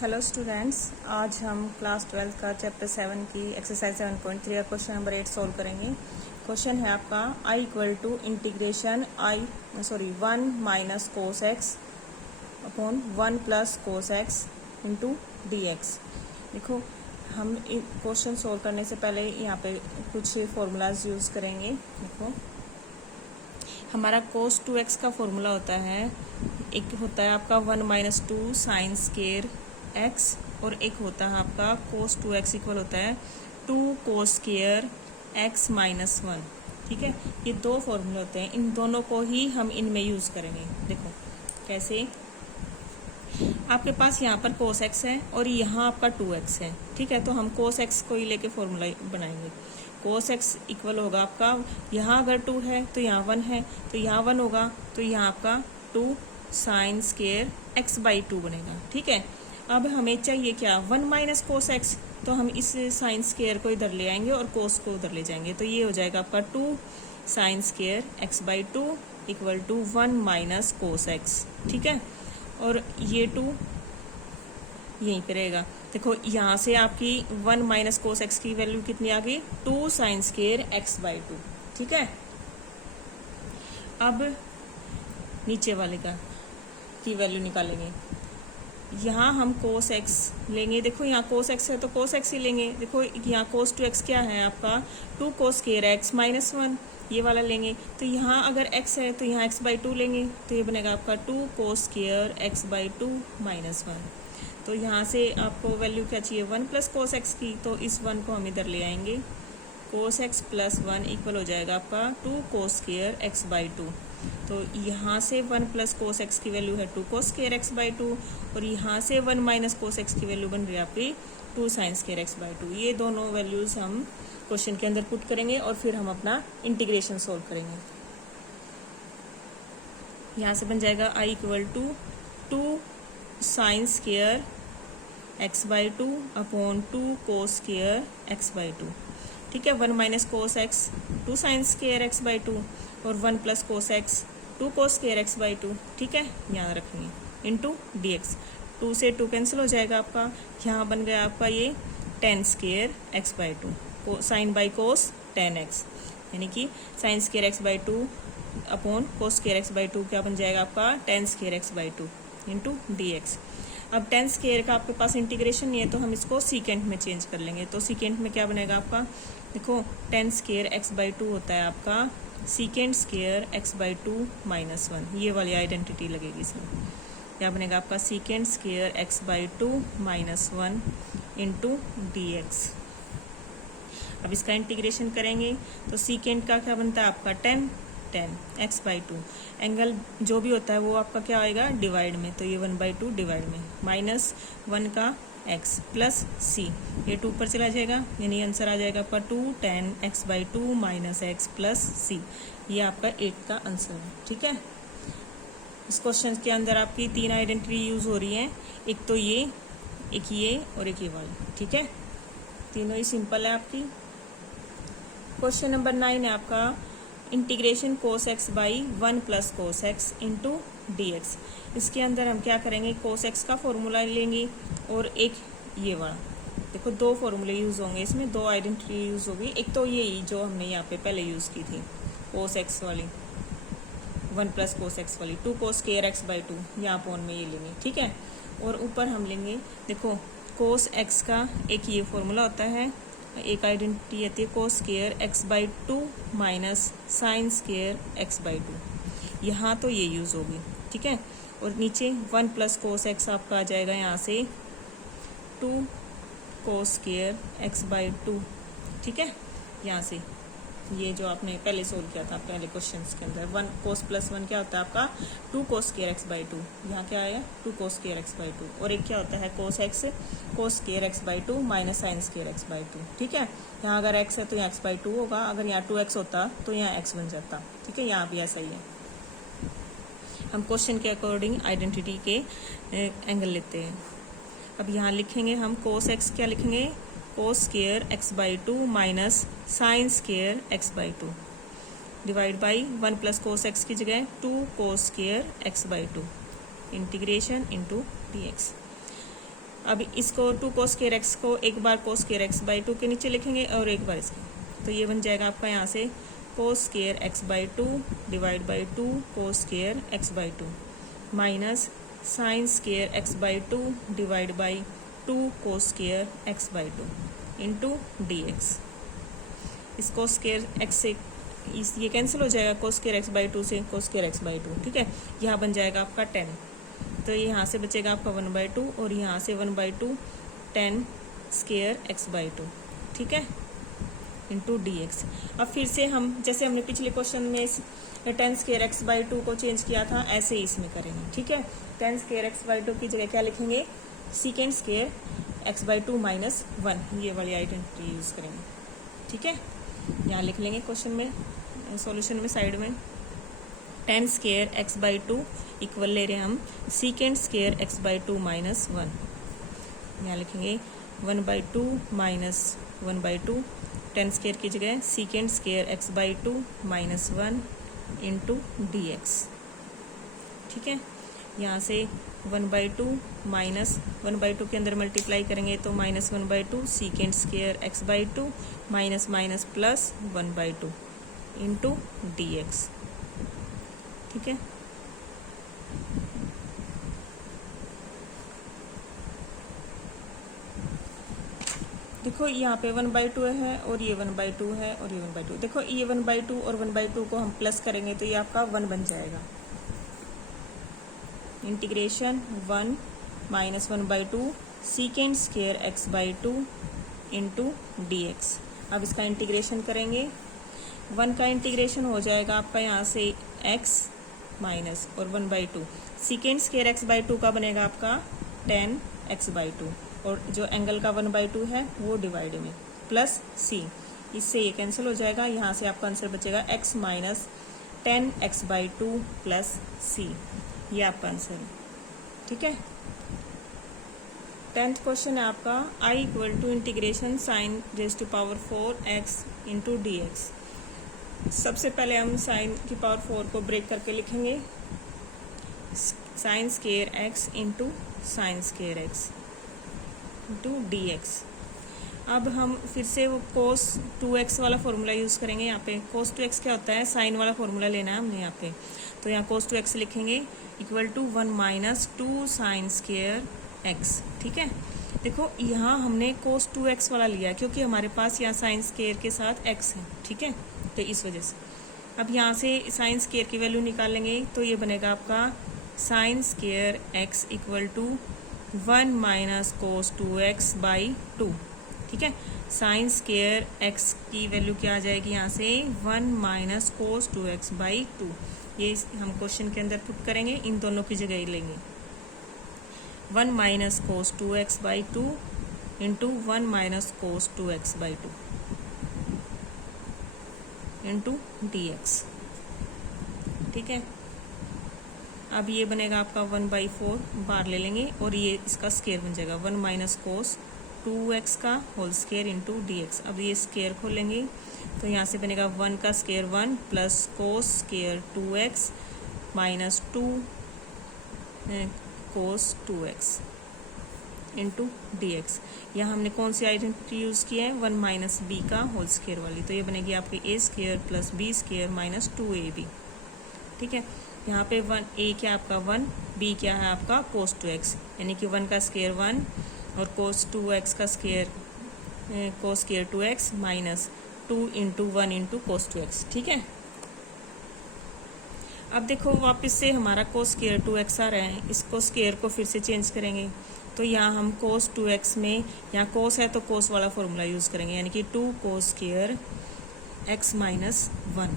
Hello students, आज हम class 12 का चैप्टर 7 की एक्सरसाइज 7.3 का क्वेश्चन नंबर 8 सॉल्व करेंगे। क्वेश्चन है आपका i equal to integration 1 minus cos x upon 1 plus cos x into d x. देखो, हम क्वेश्चन सॉल्व करने से पहले यहाँ पे कुछ फॉर्मूलाज यूज़ करेंगे। देखो, हमारा कोस 2x का फॉर्मूला होता है, एक होता है आपका 1 माइनस 2 साइन स्केयर एक्स, और एक होता है आपका कोस 2x इक्वल होता है 2 कोस स्केयर एक्स माइनस 1। ठीक है, ये दो फॉर्मूले होते हैं, इन दोनों को ही हम इनमें यूज़ करेंगे। देखो कैसे, आपके पास यहाँ पर कोस एक्स है और यहाँ आपका 2x है। ठीक है, तो हम कोस एक्स को ही लेके फॉर्मूला बनाएंगे। कोस एक्स इक्वल होगा आपका, यहाँ अगर 2 है तो यहाँ 1 है, तो यहाँ 1 होगा तो यहाँ आपका 2 साइन स्केयर एक्स बाई 2 बनेगा। ठीक है, अब हमें चाहिए क्या, 1 माइनस कोस एक्स, तो हम इस साइन स्केयर को इधर ले आएंगे और कोस को उधर ले जाएंगे, तो ये हो जाएगा आपका 2 sine square x by 2 equal to 1 minus cos x. ठीक है, और ये 2 यहीं पे रहेगा। देखो, यहाँ से आपकी 1 माइनस कोस एक्स की वैल्यू कितनी आ गई, 2 साइन स्केयर एक्स बाई 2। ठीक है, अब नीचे वाले का की वैल्यू निकालेंगे। यहाँ हम कोस एक्स लेंगे। देखो, यहाँ कोस एक्स है तो कोस एक्स ही लेंगे। देखो, यहाँ कोस 2x क्या है आपका, 2 कोस स्केयर एक्स माइनस 1, ये वाला लेंगे। तो यहाँ अगर x है तो यहाँ एक्स बाई 2 लेंगे, तो ये बनेगा आपका 2 cos square x by 2 minus 1। तो यहाँ से आपको वैल्यू क्या चाहिए, 1 प्लस कोस एक्स की, तो इस 1 को हम इधर ले आएंगे। कोस एक्स प्लस 1 इक्वल हो जाएगा आपका 2 कोस स्केयर एक्स बाई 2। तो यहाँ से 1 प्लस कोस एक्स की वैल्यू है 2 कोस स्केयर एक्स बाई 2, और यहाँ से 1 माइनस कोस एक्स की वैल्यू बन रही है आपकी 2 साइन स्केयर एक्स बाई 2। ये दोनों वैल्यूज हम क्वेश्चन के अंदर पुट करेंगे और फिर हम अपना इंटीग्रेशन सोल्व करेंगे। यहाँ से बन जाएगा i equal to 2 sine square x by 2 upon 2 cos square x by 2। ठीक है, 1 minus cos x 2 sine square x by 2, और 1 plus cos x 2 cos square x by 2। ठीक है, यहाँ रखेंगे इंटू डी एक्स। 2 से 2 कैंसिल हो जाएगा आपका, यहाँ बन गया आपका ये 10 square x by 2 sine by cos 10x, यानी कि sine square x by 2 upon cos square x by 2 क्या बन जाएगा आपका 10 square x by 2 into d x. अब 10 स्केयर का आपके पास इंटीग्रेशन नहीं है तो हम इसको सीकेंट में चेंज कर लेंगे। तो सीकेंट में क्या बनेगा आपका, देखो 10 स्केयर एक्स बाई 2 होता है आपका secant square x by 2 minus 1, ये वाली आइडेंटिटी लगेगी इसमें। क्या बनेगा आपका secant square x by 2 minus 1 into d x. अब इसका इंटीग्रेशन करेंगे तो सीकेंट का क्या बनता है आपका 10 एक्स बाई 2, एंगल जो भी होता है वो आपका क्या आएगा डिवाइड में, तो ये 1 बाई 2 डिवाइड में, माइनस 1 का x प्लस सी, ये 2 पर चला जाएगा, यानी आंसर आ जाएगा आपका 2 10 x by 2 minus x plus c. ये आपका 8 का आंसर है। ठीक है, इस क्वेश्चन के अंदर आपकी 3 आइडेंटिटी यूज हो रही हैं, एक तो ये, एक ये और एक ये वाली। ठीक है, तीनों ही सिंपल है आपकी। क्वेश्चन नंबर 9 है आपका integration cos x by 1 plus cos x into d x. इसके अंदर हम क्या करेंगे, कोस एक्स का फॉर्मूला लेंगे और एक ये वाला। देखो, 2 फॉर्मूले यूज़ होंगे इसमें, 2 आइडेंटिटी यूज़ होगी। एक तो ये ही जो हमने यहाँ पे पहले यूज़ की थी, कोस एक्स वाली 1 प्लस कोस एक्स वाली 2 कोस स्केयर एक्स बाई 2, यहाँ अपॉन में ये लेंगे। ठीक है, और ऊपर हम लेंगे, देखो कोस एक्स का एक ये फॉर्मूला होता है, एक आइडेंटिटी आती है कोस square x by 2 minus sign square x by 2, यहाँ तो ये यूज़ होगी। ठीक है, और नीचे 1 प्लस कोस एक्स आपका आ जाएगा यहाँ से 2 कोस स्केयर एक्स बाई 2। ठीक है, यहाँ से ये जो आपने पहले सोल्व किया था पहले क्वेश्चंस के अंदर, 1 कोस प्लस 1 क्या होता है आपका 2 कोस स्केयर एक्स बाई 2, यहाँ क्या आया 2 कोस स्केयर एक्स बाई 2, और एक क्या होता है cos x cos square x by 2 minus sign square x by 2। ठीक है, यहाँ अगर x है तो यहाँ एक्स बाई 2 होगा, अगर यहाँ 2x होता तो यहाँ x बन जाता। ठीक है, यहाँ भी ऐसा ही है। हम क्वेश्चन के अकॉर्डिंग आइडेंटिटी के एंगल लेते हैं। अब यहाँ लिखेंगे हम कोस एक्स, क्या लिखेंगे कोस square x by 2 minus sign square x by 2 divide by 1 plus cos x की जगह 2 cos square x by 2 integration into d x. अब इसको 2 cos स्क्वायर एक्स को एक बार cos स्क्वायर एक्स बाई 2 के नीचे लिखेंगे और एक बार इसके, तो ये बन जाएगा आपका यहाँ से cos square x by 2 divide by 2 cos square x by 2 minus sign square x by 2 divide by 2 cos square x by 2 into d x. इस cos स्क्वायर एक्स से ये कैंसिल हो जाएगा, cos स्क्वायर एक्स बाई 2 से cos square x by 2, ठीक है। यहाँ बन जाएगा आपका 10, तो यहाँ से बचेगा आपका 1/2 और यहाँ से 1/2 10 स्क्वायर एक्स बाई 2, ठीक है, इंटू डी एक्स। अब फिर से हम जैसे हमने पिछले क्वेश्चन में 10 स्क्वायर एक्स बाई 2 को चेंज किया था, ऐसे ही इसमें करेंगे, ठीक है। 10 स्क्वायर एक्स बाई 2 की जगह क्या लिखेंगे, second square x by 2 minus 1, ये वाली आइडेंटिटी यूज करेंगे, ठीक है। यहाँ लिख लेंगे क्वेश्चन में, सॉल्यूशन में साइड में 10 स्क्वायर एक्स बाई 2 इक्वल ले रहे हैं हम second square x by 2 minus 1। यहाँ लिखेंगे 1/2 माइनस 1/2, 10 स्क्वायर की जगह second square x by 2 minus 1 into d x, ठीक है। यहाँ से 1/2 माइनस 1/2 के अंदर मल्टीप्लाई करेंगे तो minus 1/2 second square x by 2 minus minus plus 1/2 into d x, ठीक है। देखो यहाँ पे 1/2 है और ये 1/2 है और ये 1/2, देखो ये 1/2 और 1/2 को हम प्लस करेंगे तो ये आपका 1 बन जाएगा। Integration 1 minus 1/2 second square x by 2 into d x. अब इसका इंटीग्रेशन करेंगे, 1 का इंटीग्रेशन हो जाएगा आपका यहाँ से x माइनस और 1/2 सेकेंड स्क्वायर एक्स बाई 2 का बनेगा आपका 10 एक्स बाई 2 और जो एंगल का 1/2 है वो डिवाइड में प्लस c, इससे ये कैंसिल हो जाएगा। यहाँ से आपका आंसर बचेगा x minus 10 x by 2 plus c, ये आपका आंसर है, ठीक है। 10th क्वेश्चन है आपका I equal to integration sine raise to power 4 x into d x. सबसे पहले हम साइन की पावर 4 को ब्रेक करके लिखेंगे, sign square x into sine square x into d x. अब हम फिर से वो cos 2x वाला फॉर्मूला यूज़ करेंगे। यहाँ पे cos 2x क्या होता है, साइन वाला फॉर्मूला लेना है हमने यहाँ पे, तो यहाँ cos 2x लिखेंगे equal to 1 minus 2 sine square x, ठीक है। देखो यहाँ हमने cos 2x वाला लिया क्योंकि हमारे पास यहाँ साइन स्क्वायर के साथ x है, ठीक है, तो इस वजह से। अब यहाँ से साइन स्क्वायर की वैल्यू निकालेंगे तो ये बनेगा आपका sine square x equal to 1 minus cos 2x by 2, ठीक है। साइन स्क्वायर एक्स की वैल्यू क्या आ जाएगी यहाँ से 1 माइनस कोस 2x बाई 2, ये हम क्वेश्चन के अंदर पुट करेंगे, इन दोनों की जगह ही लेंगे 1 minus cos 2x by 2 into 1 minus cos 2x by 2 into d x, ठीक है। अब ये बनेगा आपका 1/4 बार ले लेंगे और ये इसका स्क्वायर बन जाएगा 1 माइनस कोस 2x का whole square into d x. अब ये स्क्वायर खोलेंगे तो यहाँ से बनेगा 1 का square 1 plus cos square 2x minus 2 cos 2x into d x. यहाँ हमने कौन सी आइडेंटिटी यूज़ की है, 1 माइनस बी का होल स्क्वायर वाली, तो ये बनेगी आपकी a square plus b square minus 2ab, ठीक है। यहाँ पे 1 ए क्या आपका 1, बी क्या है आपका कोस 2x, यानी कि 1 का स्क्वायर 1 और कोस 2x का स्क्वायर कोस square 2x minus 2 into 1 into cos 2x, ठीक है। अब देखो वापस से हमारा कोस स्क्वायर 2x आ रहा है, इसको स्क्वायर को फिर से चेंज करेंगे तो यहाँ हम कोस 2x में, यहाँ कोस है तो कोस वाला फॉर्मूला यूज़ करेंगे, यानी कि 2 कोस स्क्वायर x माइनस 1,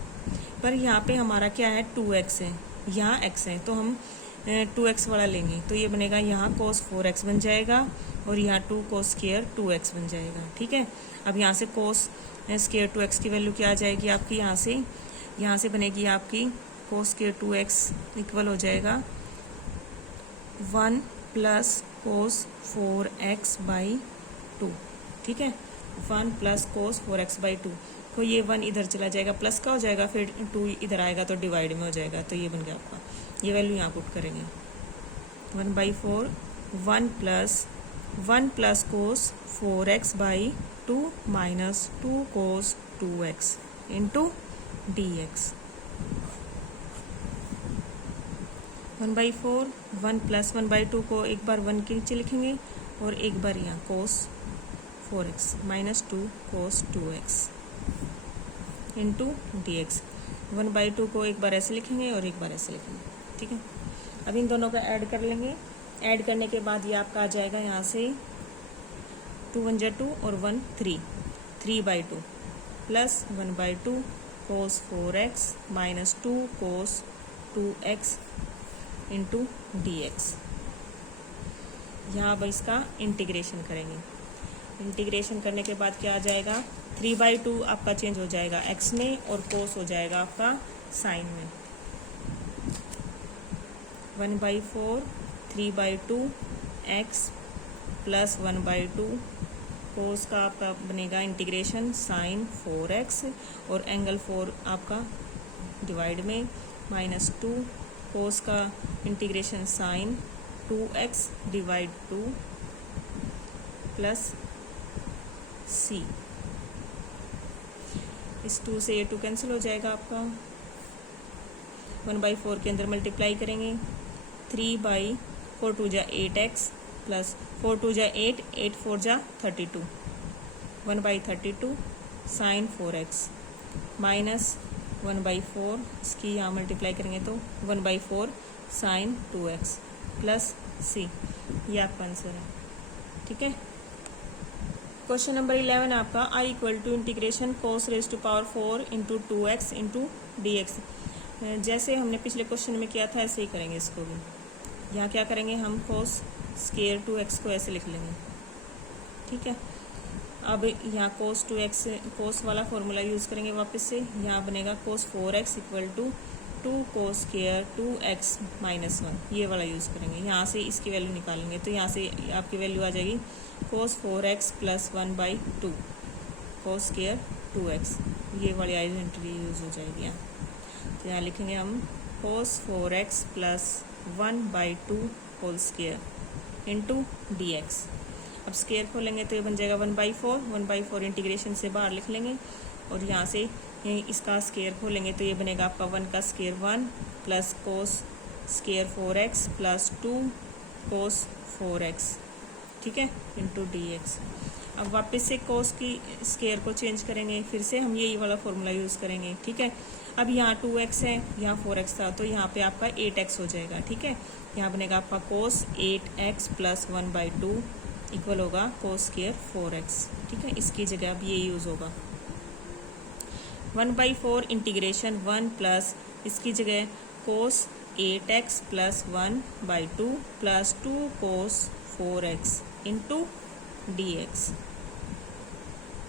पर यहाँ पे हमारा क्या है 2x है, यहाँ x है, तो हम 2x वाला लेंगे तो ये बनेगा यहाँ cos 4x बन जाएगा और यहाँ 2 cos स्क्वायर 2x बन जाएगा, ठीक है। अब यहाँ से cos स्क्वायर 2x की वैल्यू क्या आ जाएगी आपकी, यहाँ से बनेगी आपकी cos स्क्वायर 2x इक्वल हो जाएगा 1 प्लस cos 4x बाई 2, ठीक है, 1 प्लस cos 4x बाई 2, तो ये 1 इधर चला जाएगा प्लस का हो जाएगा, फिर 2 इधर आएगा तो डिवाइड में हो जाएगा, तो ये बन गया आपका, ये वैल्यू यहाँ पुट करेंगे 1/4 1 plus 1 plus cos 4x by 2 minus 2 cos 2x into dx। 1/4 1 plus 1/2 को एक बार 1 के नीचे लिखेंगे और एक बार यहाँ कोस 4x minus 2 cos 2x into dx। 1/2 को एक बार ऐसे लिखेंगे और एक बार ऐसे लिखेंगे, ठीक है। अब इन दोनों का ऐड कर लेंगे। ऐड करने के बाद ये आपका आ जाएगा यहाँ से 2 1 जा 2 और 1 3 3/2 प्लस 1/2 कोस 4x minus 2 cos 2x into dx। यहाँ अब इसका इंटीग्रेशन करेंगे। इंटीग्रेशन करने के बाद क्या आ जाएगा, 3/2 आपका चेंज हो जाएगा x में और कोस हो जाएगा आपका साइन में। 1/4 3/2 x प्लस 1/2 कोस का आपका बनेगा इंटीग्रेशन साइन 4x और एंगल 4 आपका डिवाइड में माइनस 2 कोस का integration sine 2x divide 2 plus c। इस 2 से ये 2 कैंसिल हो जाएगा आपका। 1/4 के अंदर मल्टीप्लाई करेंगे। 3/4 2 जा 8x प्लस 4 2 जा 8 8 4 जा 32 1/32 साइन 4x माइनस 1/4 इसकी यहाँ मल्टीप्लाई करेंगे तो 1/4 साइन 2x प्लस c। ये आपका आंसर है, ठीक है। क्वेश्चन नंबर 11 आपका i equal to integration cos raise to power 4 into 2x into dx। जैसे हमने पिछले क्वेश्चन में किया था ऐसे ही करेंगे इसको भी। यहाँ क्या करेंगे, हम कोस स्केयर 2x को ऐसे लिख लेंगे, ठीक है। अब यहाँ कोस 2x कोस वाला फॉर्मूला यूज़ करेंगे वापस से। यहाँ बनेगा cos 4x equal to 2 cos square 2x minus 1, ये वाला यूज़ करेंगे। यहाँ से इसकी वैल्यू निकालेंगे तो यहाँ से आपकी वैल्यू आ जाएगी कोस 4x प्लस 1/2 कोस स्केयर 2x, ये वाली आइडेंटिटी यूज़ हो जाएगी यहाँ। तो यहाँ लिखेंगे हम cos 4x plus 1/2 whole square into dx। अब स्केयर खोलेंगे तो ये बन जाएगा 1/4 इंटीग्रेशन से बाहर लिख लेंगे और यहाँ से इसका स्केयर खोलेंगे तो ये बनेगा आपका 1 का square 1 plus cos square 4x plus 2 कोस 4x, ठीक है, इंटू dx। अब वापस से कोस की स्केयर को चेंज करेंगे, फिर से हम यही वाला फॉर्मूला यूज़ करेंगे, ठीक है। अब यहाँ 2x है, यहाँ 4x था तो यहाँ पे आपका 8x हो जाएगा, ठीक है। यहाँ बनेगा आपका कोस 8x प्लस 1/2 इक्वल होगा कोस स्केयर 4x, ठीक है। इसकी जगह अब ये यूज़ होगा 1/4 इंटीग्रेशन 1 प्लस इसकी जगह कोस 8x प्लस 1/2 प्लस 2 कोस 4x इंटू dx।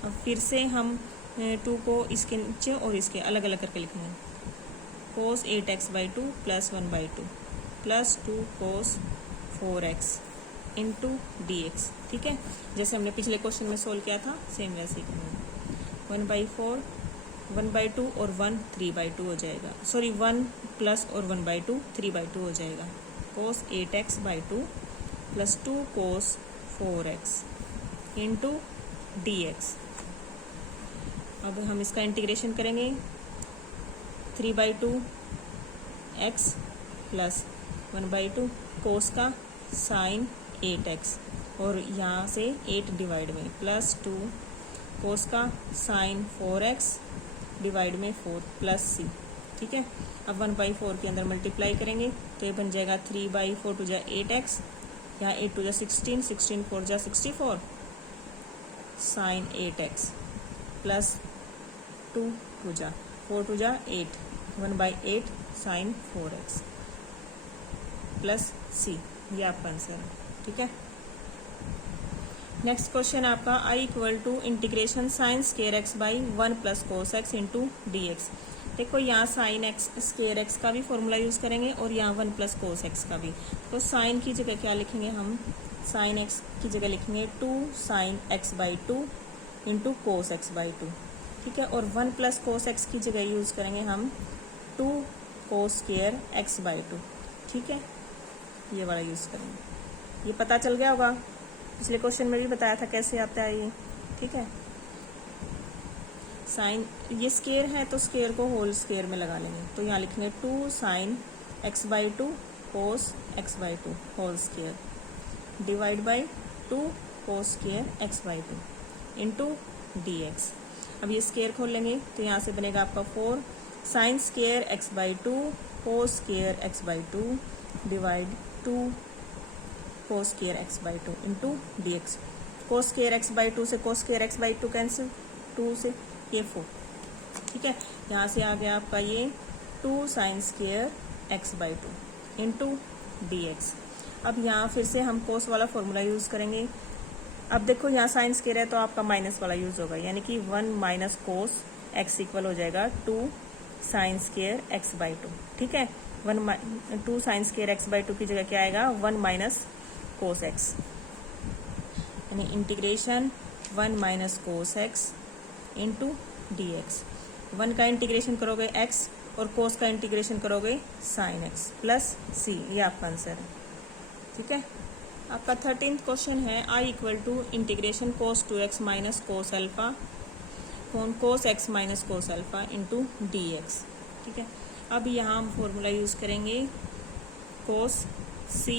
अब फिर से हम 2 को इसके नीचे और इसके अलग अलग करके लिखेंगे। कोस 8x/2 प्लस 1/2 प्लस 2 कोस 4x इंटू dx, ठीक है। जैसे हमने पिछले क्वेश्चन में सोल्व किया था सेम वैसे ही करेंगे। 1/4 1/2 और 1 3/2 हो जाएगा, सॉरी 1 प्लस और 1/2 3/2 हो जाएगा। कोस 8x/2 प्लस 2 कोस 4x इंटू dx। अब हम इसका इंटीग्रेशन करेंगे 3/2 x प्लस 1/2 कोस का साइन 8x और यहाँ से 8 डिवाइड में प्लस 2 कोस का साइन 4x डिवाइड में 4 प्लस c, ठीक है। अब 1/4 के अंदर मल्टीप्लाई करेंगे तो ये बन जाएगा 3/4 2 जा 8x, यहाँ 8 2 जा 16 16 4 जा 64 साइन 8x प्लस 2 2 जा 4 2 जा 8 1/8 साइन 4x प्लस c। ये आपका आंसर है, ठीक है। नेक्स्ट क्वेश्चन आपका i equal to integration sine square x by 1 plus cos x into dx। देखो यहाँ साइन x स्केयर x का भी फॉर्मूला यूज़ करेंगे और यहाँ 1 प्लस कोस x का भी। तो साइन की जगह क्या लिखेंगे हम, साइन x की जगह लिखेंगे 2 sine x/2 into cos x/2, ठीक है। और 1 प्लस कोस x की जगह यूज़ करेंगे हम 2 कोस स्केयर x/2, ठीक है। ये वाला यूज़ करेंगे। ये पता चल गया होगा, पिछले क्वेश्चन में भी बताया था कैसे आता है ये, ठीक है। साइन, ये स्केयर है तो स्केयर को होल स्केयर में लगा लेंगे, तो यहाँ लिखेंगे 2 sine x/2 cos x/2 whole square divide by 2 cos square x/2 into dx। अब ये स्केयर खोल लेंगे तो यहाँ से बनेगा आपका 4 साइन स्केयर x/2 कोस square x/2 divide 2 cos square x/2 into dx। कोस स्केयर x/2 से कोस स्केयर x/2 कैंसिल, 2 से ये 4, ठीक है। यहाँ से आ गया आपका ये 2 sine square x/2 into dx। अब यहाँ फिर से हम कोस वाला फॉर्मूला यूज़ करेंगे। अब देखो यहाँ साइन स्केयर है तो आपका माइनस वाला यूज़ होगा, यानी कि 1 माइनस कोस x इक्वल हो जाएगा 2 साइन स्केयर x/2, ठीक है। 2 साइन स्केयर x/2 की जगह क्या आएगा, 1 माइनस कोस x, यानी इंटीग्रेशन 1 माइनस कोस x इंटू dx। 1 का इंटीग्रेशन करोगे x और कोस का इंटीग्रेशन करोगे साइन x प्लस c, ये आपका आंसर है, ठीक है। आपका 13th क्वेश्चन है I equal to integration cos 2x minus cos alpha cos x minus cos alpha into dx, ठीक है। अब यहाँ हम फॉर्मूला यूज़ करेंगे cos c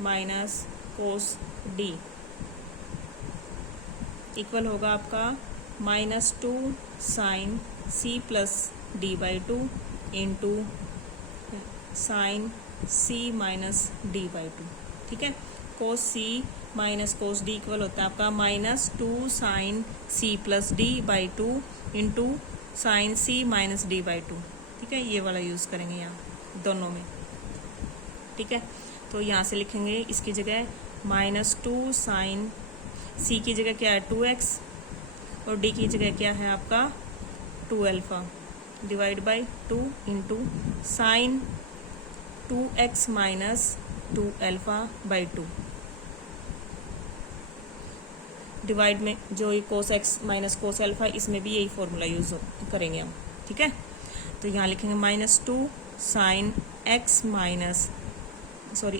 minus cos d equal होगा आपका -2 sine c plus d/2 into sine c minus d/2, ठीक है। Cos c minus cos d equal होता है आपका -2 sine c plus d/2 into sine c minus d/2, ठीक है। ये वाला यूज़ करेंगे यहाँ दोनों में, ठीक है। तो यहाँ से लिखेंगे इसकी जगह -2 साइन c की जगह क्या है 2x और d की जगह क्या है आपका 2 alpha divide by 2 into sign 2x minus 2 alpha by 2 divide में जो ये कोस x माइनस कोस अल्फा, इसमें भी यही फॉर्मूला यूज़ करेंगे हम, ठीक है। तो यहाँ लिखेंगे -2 sine x minus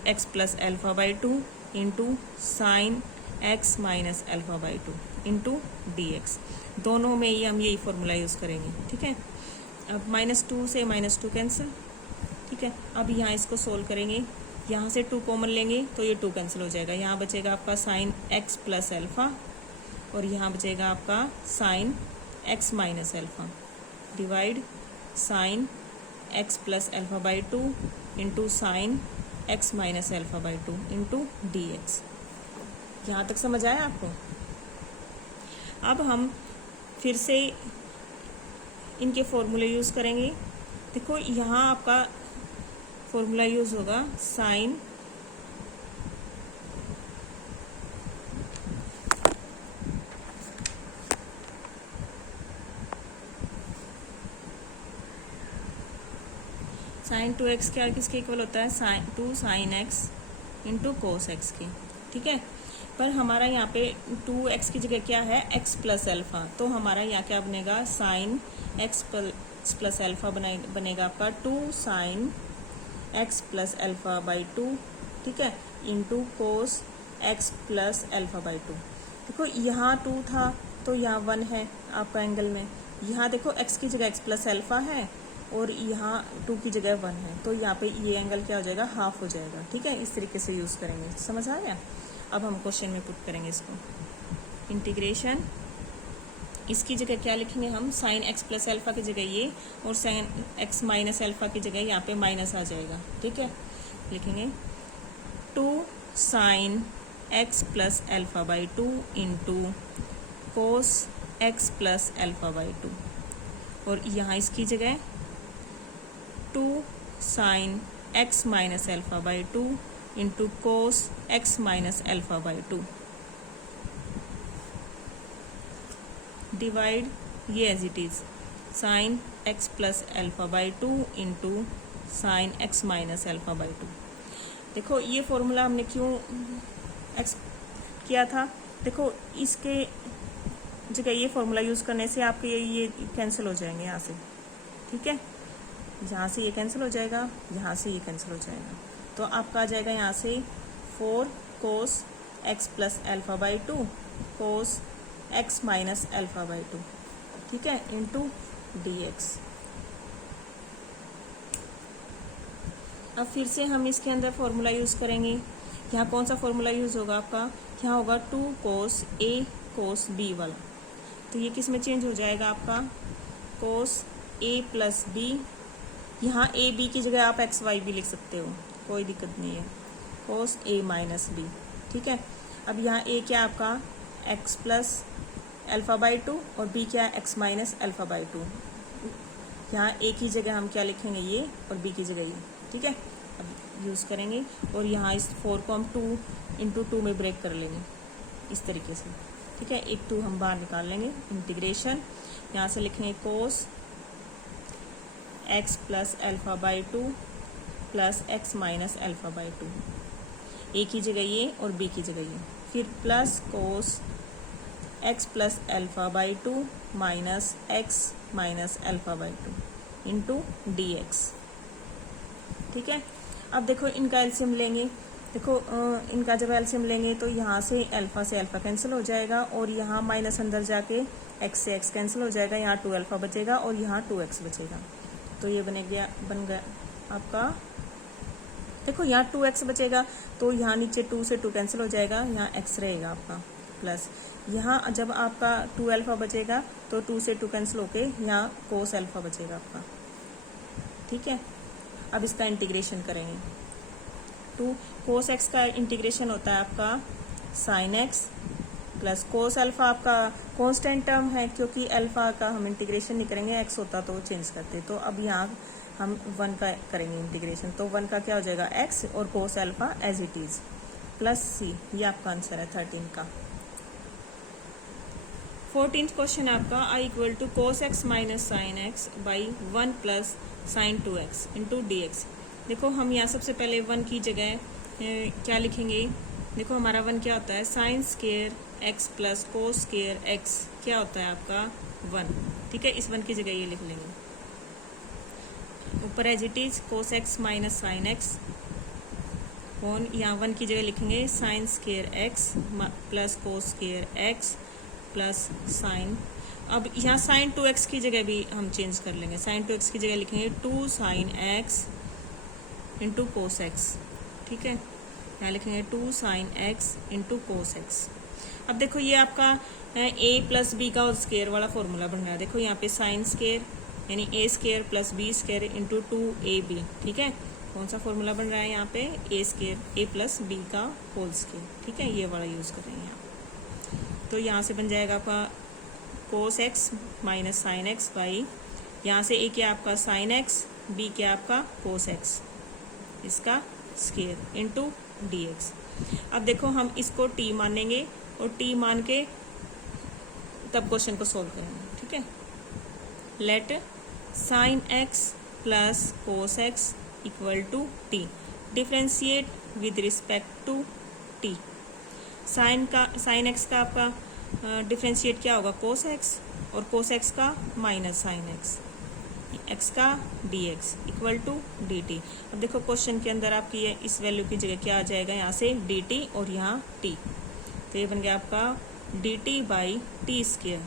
x plus alpha by 2 into sine x minus alpha by 2 into dx। दोनों में ही हम यही फॉर्मूला यूज़ करेंगे, ठीक है। अब -2 से -2 कैंसिल, ठीक है। अब यहाँ इसको सोल्व करेंगे, यहाँ से 2 कॉमन लेंगे तो ये 2 कैंसिल हो जाएगा। यहाँ बचेगा आपका साइन x प्लस अल्फा और यहाँ बचेगा आपका sine x minus alpha divide sine x plus alpha by 2 into sine x minus alpha by 2 into dx। यहाँ तक समझ आया आपको? अब हम फिर से इनके फॉर्मूले यूज़ करेंगे। देखो यहाँ आपका फॉर्मूला यूज़ होगा साइन साइन 2x क्या किसके इक्वल होता है, sine 2 sine x into cos x की, ठीक है। पर हमारा यहाँ पे 2x की जगह क्या है x प्लस अल्फा, तो हमारा यहाँ क्या बनेगा साइन x प्लस अल्फा बनेगा आपका 2 sine x plus alpha by 2, ठीक है, into cos x plus alpha by 2। देखो यहाँ 2 था तो यहाँ 1 है आपका एंगल में, यहाँ देखो x की जगह x प्लस अल्फा है और यहाँ 2 की जगह 1 है, तो यहाँ पे ये एंगल क्या हो जाएगा, हाफ हो जाएगा, ठीक है। इस तरीके से यूज़ करेंगे, समझ आ गया। अब हम क्वेश्चन में पुट करेंगे इसको, इंटीग्रेशन इसकी जगह क्या लिखेंगे हम, साइन x प्लस अल्फा की जगह ये और साइन x माइनस अल्फा की जगह यहाँ पे माइनस आ जाएगा, ठीक है। लिखेंगे 2 sine x plus alpha by 2 into cos x plus alpha by 2 और यहाँ इसकी जगह 2 sine x minus alpha by 2 into cos x minus alpha by 2 divide ये as it is sine x plus alpha by 2 into sine x minus alpha by 2। देखो ये formula हमने क्यों x किया था, देखो इसके जगह ये फॉर्मूला यूज़ करने से आपके ये कैंसिल हो जाएंगे यहाँ से, ठीक है। यहाँ से ये कैंसिल हो जाएगा, यहाँ से ये कैंसिल हो जाएगा, तो आपका आ जाएगा यहाँ से 4 कोस x plus alpha by to cos x minus alpha by to, ठीक है, इंटू डी एक्स। अब फिर से हम इसके अंदर फॉर्मूला यूज़ करेंगे। यहाँ कौन सा फॉर्मूला यूज़ होगा आपका, यहाँ होगा 2 कोस ए कोस बी वाला। तो ये किस में चेंज हो जाएगा आपका, कोस ए प्लस बी। यहाँ ए बी की जगह आप एक्स वाई भी लिख सकते हो, कोई दिक्कत नहीं है, कोस ए माइनस बी, ठीक है। अब यहाँ ए क्या आपका x plus alpha by to और बी क्या x minus alpha by to. यहाँ ए की जगह हम क्या लिखेंगे ये और बी की जगह ये, ठीक है। अब यूज़ करेंगे और यहाँ इस 4 को हम 2 इंटू 2 में ब्रेक कर लेंगे इस तरीके से, ठीक है। एक 2 हम बाहर निकाल लेंगे, इंटीग्रेशन यहाँ से लिखेंगे cos x plus alpha by two plus x minus alpha by two, a की जगह ये और बी की जगह ये, फिर plus cos x plus alpha by two minus x minus alpha by two into d x, ठीक है। अब देखो इनका एलसीएम लेंगे, देखो इनका जब एलसीएम लेंगे तो यहाँ से अल्फा कैंसिल हो जाएगा और यहाँ माइनस अंदर जाके एक्स से एक्स कैंसिल हो जाएगा, यहाँ 2 अल्फा बचेगा और यहाँ 2x बचेगा। तो ये बन गया आपका, देखो यहाँ 2x बचेगा तो यहाँ नीचे 2 से 2 कैंसिल हो जाएगा, यहाँ x रहेगा आपका प्लस, यहाँ जब आपका 2 अल्फा बचेगा तो 2 से 2 कैंसिल होके यहाँ कोस अल्फा बचेगा आपका, ठीक है। अब इसका इंटीग्रेशन करेंगे, 2 कोस एक्स का इंटीग्रेशन होता है आपका sign x plus cos alpha आपका कांस्टेंट टर्म है, क्योंकि अल्फा का हम इंटीग्रेशन नहीं करेंगे, एक्स होता तो चेंज करते। तो अब यहाँ हम 1 का करेंगे इंटीग्रेशन, तो 1 का क्या हो जाएगा एक्स और cos alpha as it is plus c. ये आपका आंसर है 13 का। 14th क्वेश्चन आपका I equal to cos x minus sine x by 1 plus sine 2x into d x. देखो हम यहाँ सबसे पहले 1 की जगह क्या लिखेंगे, देखो हमारा 1 क्या होता है sign square x plus cos square x क्या होता है आपका 1, ठीक है। इस 1 की जगह ये लिख लेंगे, ऊपर as it is cos x minus sine x, कौन यहाँ 1 की जगह लिखेंगे sine square x plus cos square x plus sine. अब यहाँ साइन 2x की जगह भी हम चेंज कर लेंगे, साइन 2x की जगह लिखेंगे 2 sine x into cos x, ठीक है। यहाँ लिखेंगे 2 sine x into cos x. अब देखो ये आपका a प्लस बी का स्केयर वाला फॉर्मूला बन रहा है। देखो यहाँ पे साइन स्केयर यानी a square plus b square into 2ab, ठीक है। कौन सा फॉर्मूला बन रहा है यहाँ पे a square a plus b का होल स्केयर, ठीक है, ये वाला यूज़ कर रहे हैं यहाँ। तो यहाँ से बन जाएगा आपका कोस x minus sine x by, यहाँ से ए क्या आपका साइन एक्स, बी क्या आपका कोस एक्स, इसका स्केयर इंटू डी एक्स। अब देखो हम इसको टी मानेंगे और टी मान के तब क्वेश्चन को सोल्व करेंगे, ठीक है। Let sine x plus cos x equal to t, differentiate with respect to t. Sine x का आपका डिफ्रेंशिएट क्या होगा कोस एक्स और कोस एक्स का माइनस साइन एक्स, एक्स का d x equal to d t. अब देखो question के अंदर आपकी ये इस वैल्यू की जगह क्या आ जाएगा, यहाँ से डी टी और यहाँ टी, तो ये बन गया आपका d t by t square.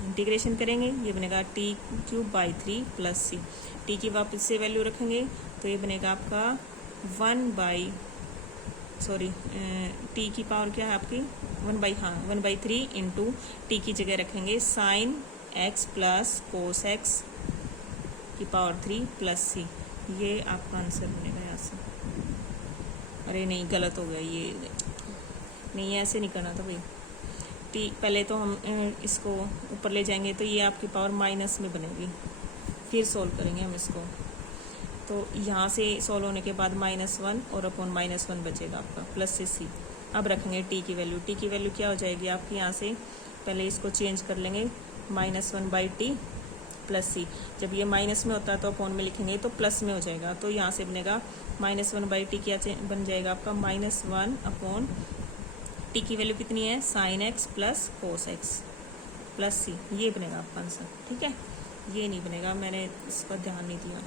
Integration करेंगे ये बनेगा t cube by 3 plus c, t की वापस से वैल्यू रखेंगे तो ये बनेगा आपका 1 टी की पावर क्या है आपकी 1/3 इंटू टी की जगह रखेंगे sign x plus cos x की पावर 3 प्लस सी। ये आपका आंसर बनेगा यहाँ से। अरे नहीं गलत हो गया, ये नहीं ऐसे नहीं करना था भाई। टी पहले तो हम इसको ऊपर ले जाएंगे तो ये आपकी पावर माइनस में बनेगी, फिर सोल्व करेंगे हम इसको। तो यहाँ से सोल्व होने के बाद -1 और अपॉन -1 बचेगा आपका प्लस से सी। अब रखेंगे टी की वैल्यू, टी की वैल्यू क्या हो जाएगी आपकी, यहाँ से पहले इसको चेंज कर लेंगे -1/t प्लस सी। जब ये माइनस में होता है तो अपॉन में लिखेंगे तो प्लस में हो जाएगा, तो यहाँ से बनेगा -1/t क्या बन जाएगा आपका -1 अपॉन टी की वैल्यू कितनी है sine x plus cos x plus c. ये बनेगा आपका आंसर, ठीक है। ये नहीं बनेगा, मैंने इस पर ध्यान नहीं दिया।